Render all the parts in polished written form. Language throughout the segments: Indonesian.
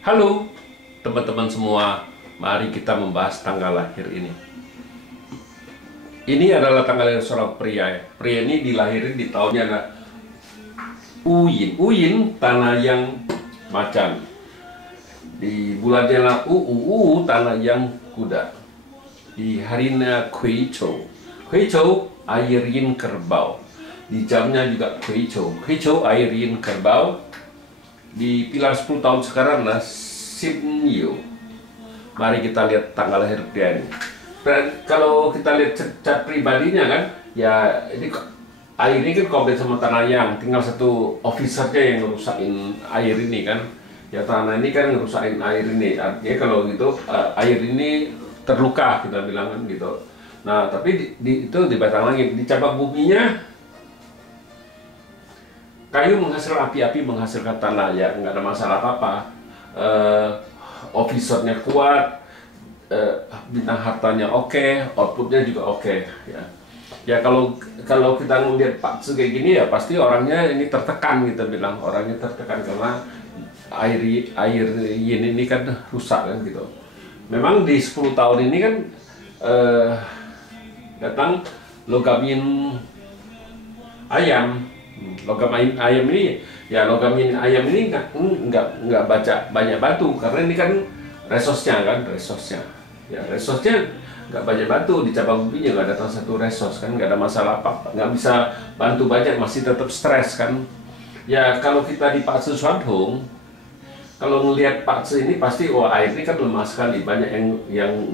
Halo teman-teman semua, mari kita membahas tanggal lahir ini. Ini adalah tanggal lahir seorang pria. Pria ini dilahirin di tahunnya Uyin. Uyin tanah yang macan. Di bulannya tanah yang kuda. Di harinya Kui Chou. Kui Chou air yin kerbau. Di jamnya juga Kui Chou. Kui Chou air yin kerbau. Di pilar 10 tahun sekarang adalah Sin Yu. Mari kita lihat tanggal lahir pria ini. Kalau kita lihat cat pribadinya kan, ya ini air ini kan komplit sama tanah yang, tinggal satu officernya yang ngerusakin air ini kan. Ya tanah ini kan ngerusakin air ini. Artinya kalau gitu air ini terluka kita bilang kan gitu. Nah tapi itu di batang langit, di cabang buminya kayu menghasilkan api-api, menghasilkan tanah, ya nggak ada masalah apa-apa. Officernya kuat, bintang hartanya oke, outputnya juga oke. Ya kalau kita ngelihat Pak Tzu kayak gini ya pasti orangnya ini tertekan, kita bilang orangnya tertekan karena air yin ini kan rusak kan gitu. Memang di 10 tahun ini kan datang logam yin ayam. Logam ayam ini, ya logam ayam ini nggak baca banyak batu karena ini kan resosnya kan, ya resosnya nggak banyak batu, di cabang buminya nggak datang satu resos kan, nggak ada masalah apa, nggak bisa bantu banyak, masih tetap stres kan. Ya kalau kita di Pak Tzu Chuan Hong, kalau ngelihat Pak Tzu ini pasti air ini kan lemah sekali, banyak yang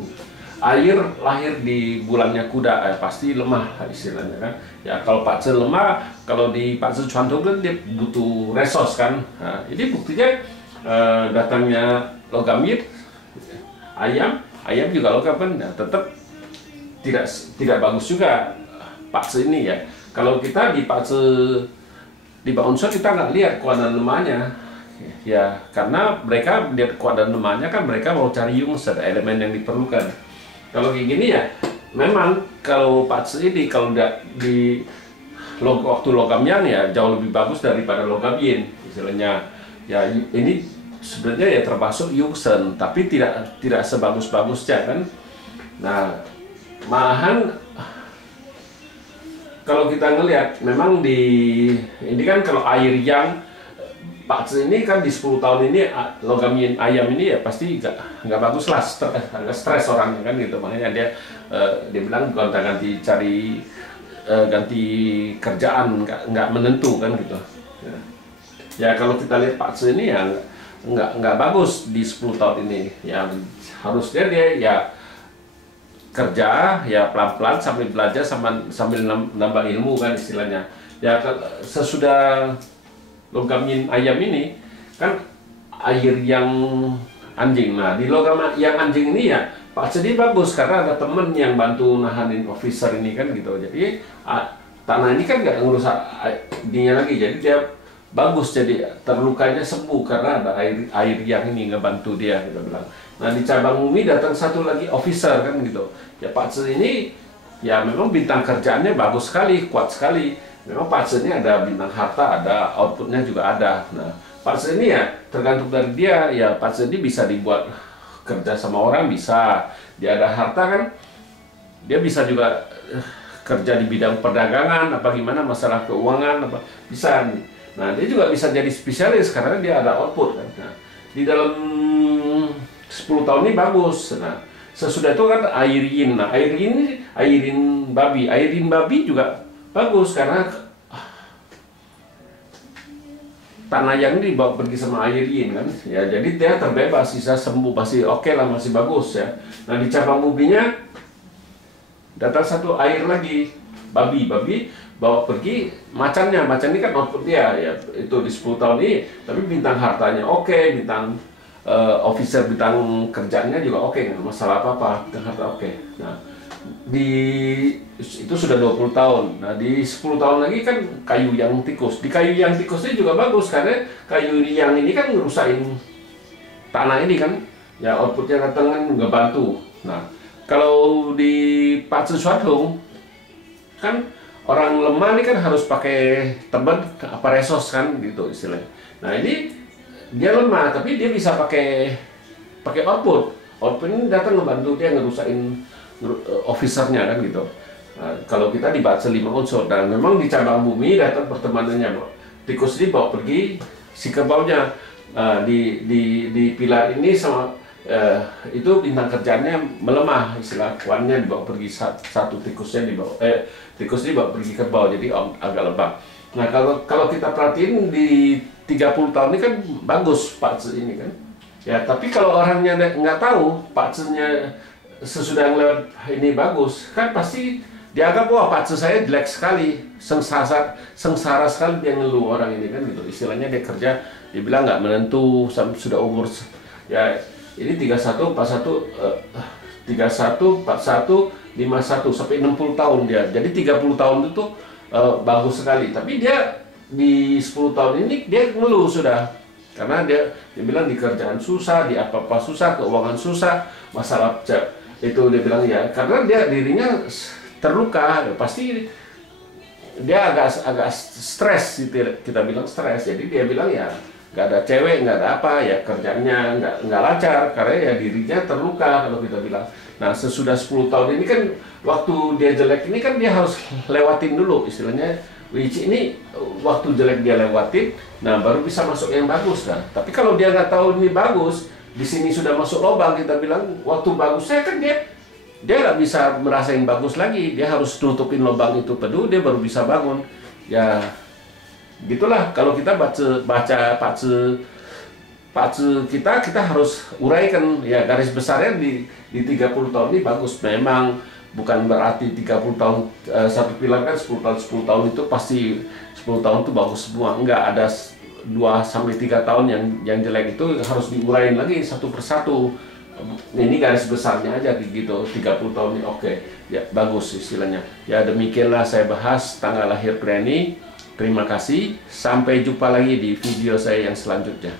air lahir di bulannya kuda, pasti lemah istilahnya kan. Ya kalau Pak Tzu lemah, kalau di Pak Tzu Chuan Hong kan dia butuh resos kan. Nah, ini buktinya datangnya logam ayam juga logam kan, ya, tetap tidak bagus juga Pak Tzu ini ya. Kalau kita di Pak Tzu di Pak Unsur kita nggak lihat kuat dan lemahnya. Ya karena mereka lihat kuat dan lemahnya kan mereka mau cari yungsen, elemen yang diperlukan. Kalau kayak gini ya, memang kalau Pak Tzu ini kalau di waktu logam yang ya jauh lebih bagus daripada logam yin istilahnya. Ya ini sebenarnya ya termasuk yungsen, tapi tidak sebagus-bagusnya kan. Nah, malahan kalau kita ngelihat memang ini kan kalau air yang Pak Tzu ini kan di 10 tahun ini logam yin ayam ini ya pasti nggak bagus lah, agak stres orangnya kan gitu. Makanya dia bilang gonta-ganti cari ganti kerjaan, nggak menentu kan gitu. Ya kalau kita lihat Pak Tzu ini ya nggak bagus di 10 tahun ini. Ya harusnya dia ya kerja ya pelan-pelan sambil belajar sambil nambah ilmu kan istilahnya. Ya sesudah logam yin ayam ini kan air yang anjing. Nah di logam yang anjing ini ya Pak Tzu bagus karena ada temen yang bantu nahanin officer ini kan gitu. Jadi tanah ini kan nggak ngerusak dia lagi, jadi dia bagus, jadi terlukanya sembuh karena ada air yang ini ngebantu dia kita bilang. Nah di cabang bumi datang satu lagi officer kan gitu. Ya Pak Tzu ini ya memang bintang kerjaannya bagus sekali, kuat sekali. Memang Pak Tzu ini ada bintang harta, ada outputnya juga ada. Nah, Pak Tzu ini ya tergantung dari dia. Ya Pak Tzu ini bisa dibuat kerja sama orang, bisa. Dia ada harta kan, dia bisa juga kerja di bidang perdagangan, apa gimana masalah keuangan, apa bisa. Nah dia juga bisa jadi spesialis karena dia ada output kan. Nah, di dalam 10 tahun ini bagus. Nah sesudah itu kan air yin. Nah air yin babi juga bagus karena tanah yang ini dibawa pergi sama air yin kan, ya jadi dia terbebas, bisa sembuh, masih oke lah, masih bagus ya. Nah di cabang buminya datang satu air lagi babi bawa pergi macan ini kan output dia ya itu di 10 tahun ini, tapi bintang hartanya oke, bintang officer, bintang kerjanya juga oke, nggak masalah apa-apa, bintang harta oke. Nah itu sudah 20 tahun. Nah di 10 tahun lagi kan kayu yang tikus. Di kayu yang tikus ini juga bagus karena kayu yang ini kan ngerusain tanah ini kan. Ya outputnya datang kan ngebantu. Nah kalau di Pak Tzu Chuan Hong kan orang lemah ini kan harus pakai teban apa resos kan gitu istilahnya. Nah ini dia lemah, tapi dia bisa pakai output. Output ini datang ngebantu dia ngerusakin officernya kan gitu. Nah, kalau kita dibaca 5 unsur, dan memang di cabang bumi datang pertemanannya, tikus ini bawa pergi si kerbaunya. Di pilar ini sama itu bintang kerjanya melemah, istilah kuannya dibawa pergi satu tikusnya tikus ini bawa pergi kerbau, jadi agak lemah. Nah kalau kita perhatiin di 30 tahun ini kan bagus Pak Tze ini kan. Ya, tapi kalau orangnya nggak tahu Pak Tze-nya sesudah yang lewat ini bagus, kan pasti dianggap wah Pak Tze saya jelek sekali, sengsara sekali dia ngeluh orang ini kan gitu. Istilahnya dia kerja, dia bilang nggak menentu sampai sudah umur ya ini 31, 41, 31, 41, 51 sampai 60 tahun dia. Jadi 30 tahun itu bagus sekali. Tapi dia di 10 tahun ini dia ngeluh sudah. Karena dia bilang di kerjaan susah, di apa-apa susah, keuangan susah, masalah itu dia bilang ya. Karena dia dirinya terluka, pasti dia agak stres, kita bilang stres. Jadi dia bilang ya nggak ada cewek, nggak ada apa, ya kerjanya nggak lancar karena ya dirinya terluka kalau kita bilang. Nah sesudah 10 tahun ini kan waktu dia jelek ini kan dia harus lewatin dulu istilahnya. Wici ini waktu jelek dia lewatin, nah baru bisa masuk yang bagus kan. Tapi kalau dia nggak tahu ini bagus, di sini sudah masuk lubang, kita bilang waktu bagus saya kan dia nggak bisa merasain bagus lagi, dia harus nutupin lubang itu penuh, dia baru bisa bangun. Ya gitulah kalau kita baca Pak Tze kita harus uraikan ya garis besarnya di 30 tahun ini bagus. Memang bukan berarti 30 tahun satu pilar kan 10 tahun itu pasti 10 tahun itu bagus semua. Enggak, ada 2-3 tahun yang jelek itu harus diurain lagi satu persatu. Ini garis besarnya aja gitu, 30 tahun ini oke. Ya bagus istilahnya. Ya demikianlah saya bahas tanggal lahir Priani. Terima kasih, sampai jumpa lagi di video saya yang selanjutnya.